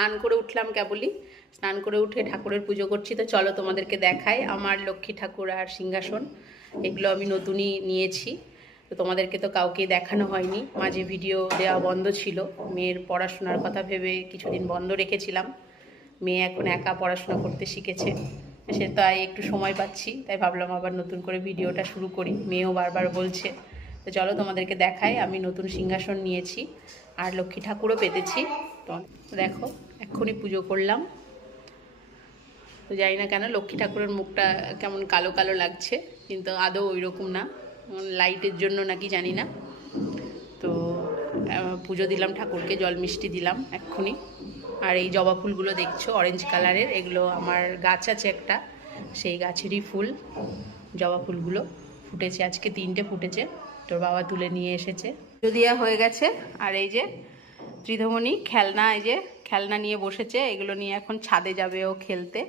স্নান করে উঠলাম কেবলই। স্নান করে উঠে ঠাকুরের পুজো করছি। তো চলো তোমাদেরকে দেখাই আমার লক্ষ্মী ঠাকুর আর সিংহাসন। এগুলো আমি নতুনই নিয়েছি। তো তোমাদেরকে তো কাউকে দেখানো হয়নি। মাঝে ভিডিও দেওয়া বন্ধ ছিল। মেয়ের পড়াশোনার কথা ভেবে কিছুদিন বন্ধ রেখেছিলাম। মেয়ে এখন একা পড়াশোনা করতে শিখেছে। সে তাই একটু সময় পাচ্ছি। তাই ভাবলাম আবার নতুন করে ভিডিওটা শুরু করি। মেয়েও বারবার বলছে। তো চলো তোমাদেরকে দেখাই। আমি নতুন সিংহাসন নিয়েছি। আর লক্ষ্মী ঠাকুরও পেতেছি। তো দেখো। এক্ষুনি পুজো করলাম। তো জানি না কেন লক্ষ্মী ঠাকুরের মুখটা কেমন কালো কালো লাগছে, কিন্তু আদৌ ওই রকম না লাইটের জন্য নাকি জানি না। তো পুজো দিলাম ঠাকুরকে, জল মিষ্টি দিলাম এক্ষুনি। আর এই জবা ফুলগুলো দেখছ অরেঞ্জ কালারের এগুলো আমার গাছ আছে একটা, সেই গাছেরই ফুল, জবা ফুলগুলো ফুটেছে, আজকে তিনটে ফুটেছে, তোর বাবা তুলে নিয়ে এসেছে। যদিয়া হয়ে গেছে, আর এই যে ত্রিধমণি, খেলনা, এই যে খেলনা নিয়ে বসেছে এগুলো নিয়ে এখন ছাদে যাবে ও খেলতে।